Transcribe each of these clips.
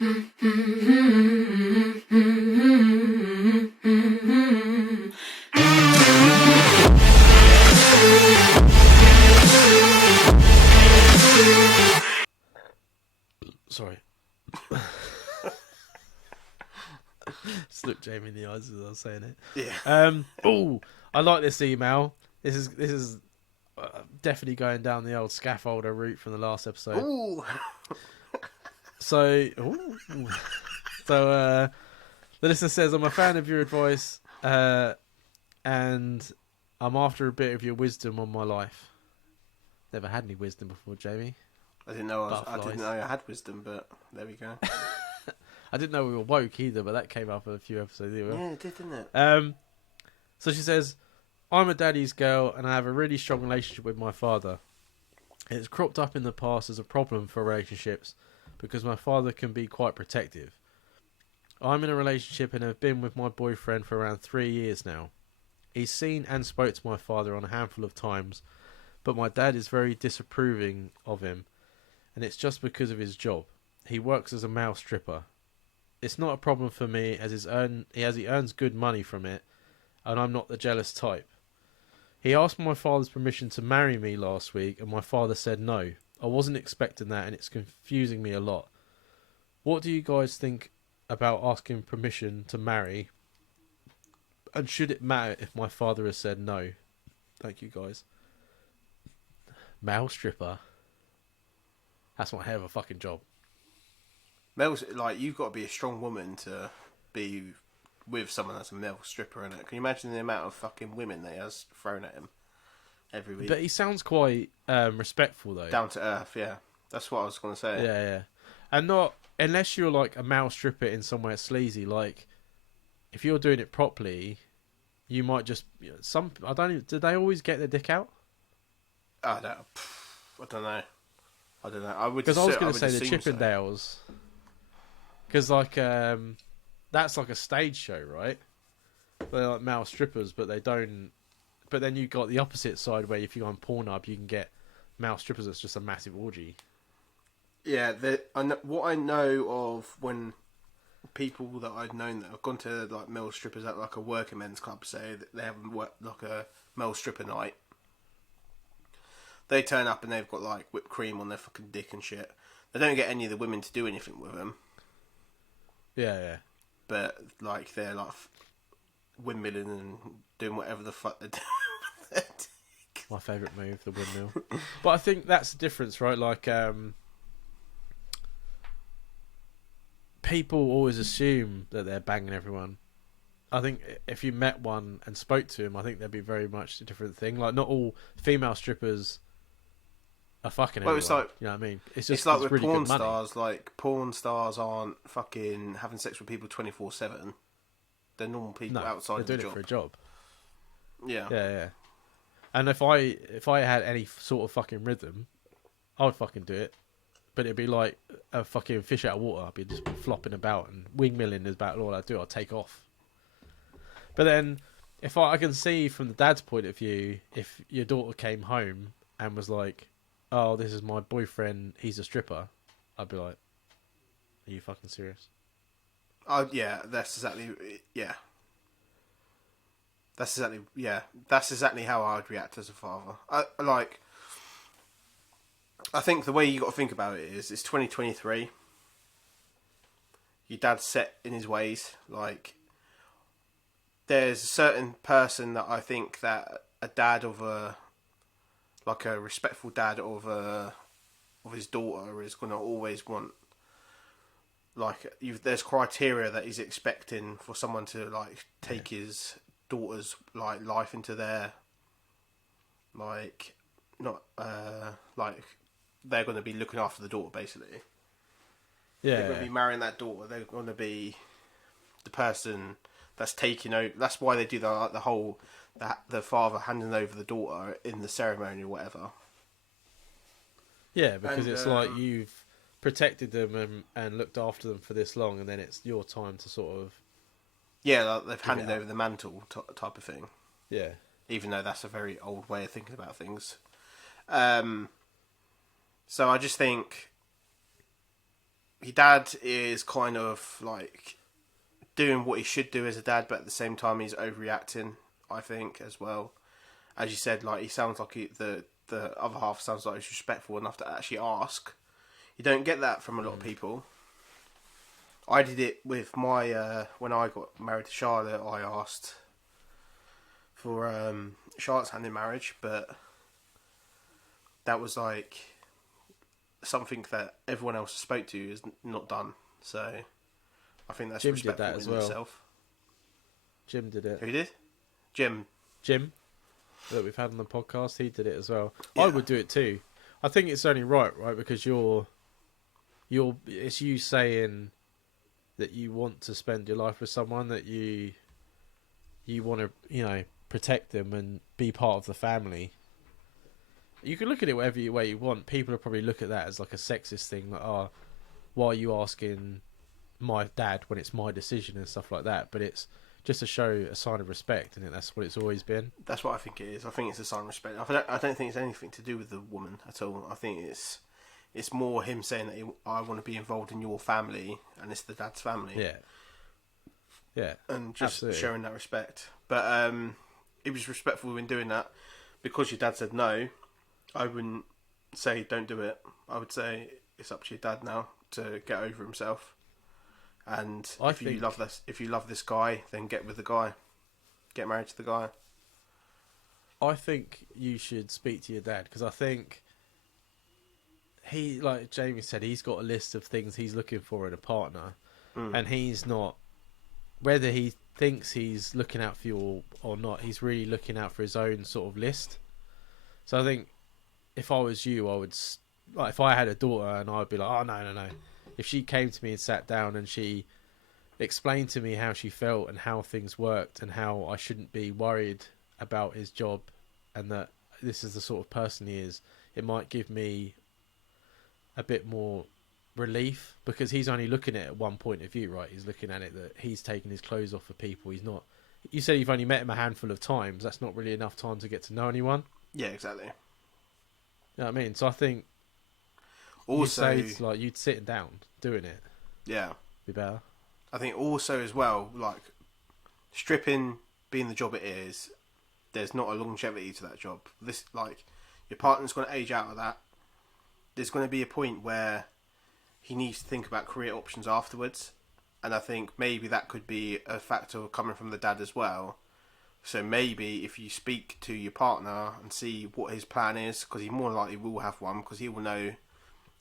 Sorry. Just looked Jamie in the eyes as I was saying it. Yeah. Oh, I like this email. This is definitely going down the old scaffolder route from the last episode. Ooh. So, the listener says, "I'm a fan of your advice, and I'm after a bit of your wisdom on my life." Never had any wisdom before, Jamie. I didn't know I had wisdom, but there we go. I didn't know we were woke either, but that came up a few episodes ago. Yeah, it did, didn't it? So she says, "I'm a daddy's girl, and I have a really strong relationship with my father. It's cropped up in the past as a problem for relationships because my father can be quite protective. I'm in a relationship and have been with my boyfriend for around 3 years now. He's seen and spoke to my father on a handful of times, but my dad is very disapproving of him, and it's just because of his job. He works as a male stripper. It's not a problem for me as he earns good money from it, and I'm not the jealous type. He asked my father's permission to marry me last week, and my father said no. I wasn't expecting that, and it's confusing me a lot. What do you guys think about asking permission to marry? And should it matter if my father has said no? Thank you, guys." Male stripper. That's one hell of a fucking job. Mel's, like, you've got to be a strong woman to be with someone that's a male stripper, innit? Can you imagine the amount of fucking women that he has thrown at him every week? But he sounds quite respectful, though. Down to earth, yeah. That's what I was going to say. Yeah. And not, unless you're like a male stripper in somewhere sleazy, like, if you're doing it properly, you might just, I don't even, do they always get their dick out? I don't know. Because I was going to say the Chippendales. Because, like, that's like a stage show, right? They're like male strippers, but they don't. But then you got the opposite side where if you go on Pornhub, you can get male strippers that's just a massive orgy. Yeah, what I know of when people that I've known that have gone to like male strippers at like a working men's club say that they haven't worked like a male stripper night. They turn up and they've got like whipped cream on their fucking dick and shit. They don't get any of the women to do anything with them. Yeah. But like they're like windmilling and doing whatever the fuck they're doing. My favourite move, the windmill. But I think that's the difference, right? Like, people always assume that they're banging everyone. I think if you met one and spoke to him, I think there'd be very much a different thing. Like, not all female strippers are fucking everyone. It's like, you know what I mean? It's like with really porn stars. Like, porn stars aren't fucking having sex with people 24/7. They're normal people outside of the job. They're doing it for a job. Yeah. And if I had any sort of fucking rhythm, I would fucking do it. But it'd be like a fucking fish out of water. I'd be just flopping about, and wingmilling is about all I do. I'd take off. But then, if I can see from the dad's point of view, if your daughter came home and was like, "Oh, this is my boyfriend, he's a stripper," I'd be like, "Are you fucking serious?" Yeah, that's exactly. Yeah. That's exactly how I'd react as a father. I think the way you got to think about it is, it's 2023. Your dad's set in his ways. Like, there's a certain person that I think that a dad of a respectful dad of his daughter is going to always want. Like, there's criteria that he's expecting for someone to like take his daughter's like life into their like not like they're going to be looking after the daughter basically. Yeah, they're going to be marrying that daughter. They're going to be the person that's taking over. That's why they do the whole the father handing over the daughter in the ceremony or whatever. Yeah, because it's like you've protected them and looked after them for this long, and then it's your time to sort of... Yeah, like they've handed over the mantle type of thing. Yeah. Even though that's a very old way of thinking about things. So I just think your dad is kind of like doing what he should do as a dad, but at the same time he's overreacting. I think as well, as you said, like he sounds like the other half sounds like he's respectful enough to actually ask. You don't get that from a lot of people. I did it with my when I got married to Charlotte. I asked for Charlotte's hand in marriage, but that was like something that everyone else I spoke to is not done. So I think that's Jim did respectful that as in well. itself. Jim did it. Who did? Jim. Jim, that we've had on the podcast, he did it as well. Yeah. I would do it too. I think it's only right, because it's you saying that you want to spend your life with someone, that you want to, protect them and be part of the family. You can look at it whatever way you want. People will probably look at that as like a sexist thing, like, oh, why are you asking my dad when it's my decision and stuff like that? But it's just to show a sign of respect, and that's what it's always been. That's what I think it is. I think it's a sign of respect. I don't think it's anything to do with the woman at all. I think it's more him saying that I want to be involved in your family, and it's the dad's family. Yeah, and just absolutely. Showing that respect. But he was respectful in doing that. Because your dad said no, I wouldn't say don't do it. I would say it's up to your dad now to get over himself. And if you love this guy, then get with the guy. Get married to the guy. I think you should speak to your dad, because I think he, like Jamie said, he's got a list of things he's looking for in a partner, and he's not, whether he thinks he's looking out for you or not, he's really looking out for his own sort of list. So I think if I was you, I would, like, if I had a daughter, and I'd be like, oh, no. If she came to me and sat down and she explained to me how she felt and how things worked and how I shouldn't be worried about his job and that this is the sort of person he is, it might give me a bit more relief, because he's only looking at it one point of view, right? He's looking at it that he's taking his clothes off for people. He's not. You said you've only met him a handful of times. That's not really enough time to get to know anyone. Yeah, exactly. You know what I mean? So I think also, you'd sitting down doing it. Yeah, be better. I think also as well, like stripping being the job it is, there's not a longevity to that job. This, like, your partner's going to age out of that. There's going to be a point where he needs to think about career options afterwards, and I think maybe that could be a factor coming from the dad as well. So maybe if you speak to your partner and see what his plan is, because he more likely will have one, because he will know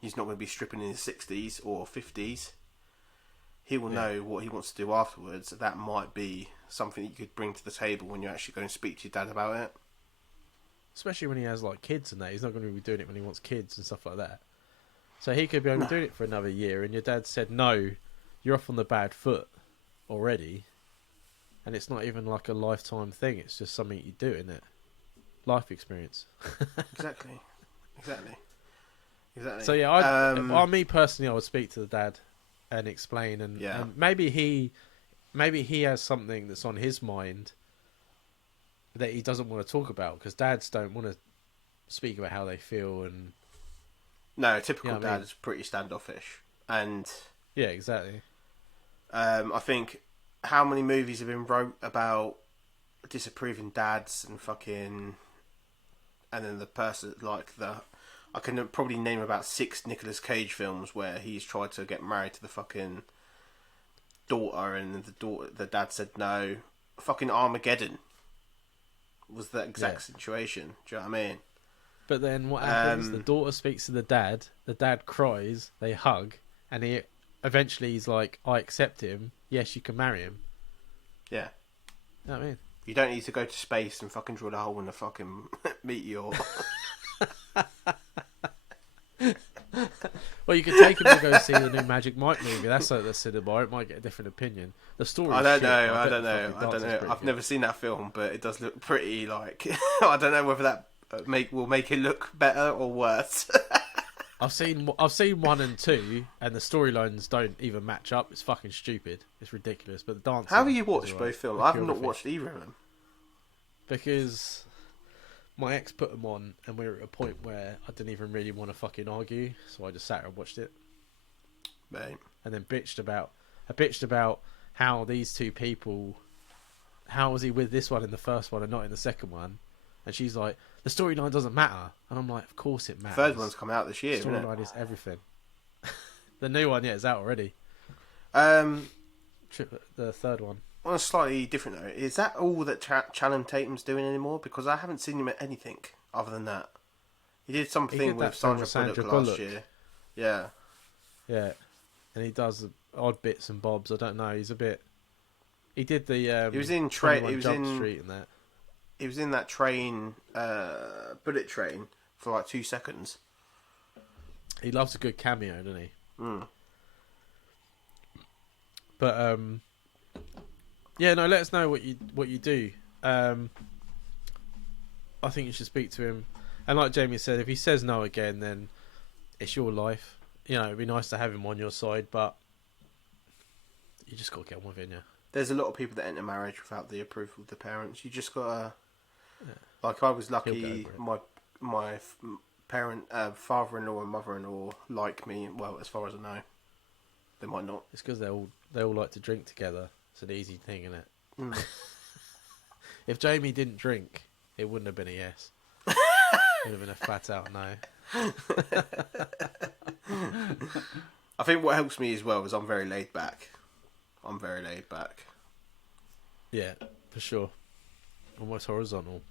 he's not going to be stripping in his 60s or 50s. He will know what he wants to do afterwards. That might be something that you could bring to the table when you actually go and speak to your dad about it. Especially when he has like kids and that. He's not going to be doing it when he wants kids and stuff like that. So he could be only doing it for another year, and your dad said, no, you're off on the bad foot already. And it's not even like a lifetime thing. It's just something you do, isn't it? Life experience. Exactly. So yeah, me personally, I would speak to the dad and explain, and maybe he has something that's on his mind that he doesn't want to talk about, because dads don't want to speak about how they feel. And no, typical dad is pretty standoffish, and yeah, exactly. I think how many movies have been wrote about disapproving dads and fucking, and then the person I can probably name about 6 Nicolas Cage films where he's tried to get married to the fucking daughter, and the dad said no. Fucking Armageddon was the exact situation. Do you know what I mean? But then what happens? The daughter speaks to the dad cries, they hug, and he eventually he's like, I accept him. Yes, you can marry him. Yeah. You know what I mean? You don't need to go to space and fucking drill a hole in the fucking meteor. Well, you could take him to go see the new Magic Mike movie. That's like the cinema. It might get a different opinion. The story. I don't know. I've never seen that film, but it does look pretty like. I don't know whether that will make it look better or worse. I've seen 1 and 2, and the storylines don't even match up. It's fucking stupid. It's ridiculous. But the dance. How have you watched both films? I've not watched either of them. Because my ex put them on, and we were at a point where I didn't even really want to fucking argue, so I just sat there and watched it. Right. and then bitched about how these two people, how was he with this one in the first one and not in the second one? And she's like, the storyline doesn't matter. And I'm like, of course it matters. Third one's come out this year, isn't it? Storyline is everything. The new one, yeah, is out already. The third one. On a slightly different note, is that all that Channing Tatum's doing anymore? Because I haven't seen him at anything other than that. He did something did with that film Sandra with Bullock Sandra last year. Yeah. Yeah. And he does odd bits and bobs. I don't know. He's a bit. He did the. He was in 21 Jump Street and that. He was in that train, bullet train, for like 2 seconds. He loves a good cameo, doesn't he? Mm. But yeah, no. Let us know what you do. I think you should speak to him. And like Jamie said, if he says no again, then it's your life. You know, it'd be nice to have him on your side, but you just got to get on with it, yeah. There's a lot of people that enter marriage without the approval of the parents. You just gotta, like, I was lucky. My parent, father-in-law and mother-in-law like me. Well, as far as I know, they might not. It's because they all like to drink together. It's an easy thing, isn't it? Mm. If Jamie didn't drink, it wouldn't have been a yes. It would have been a flat out no. I think what helps me as well is I'm very laid back. Yeah, for sure. Almost horizontal.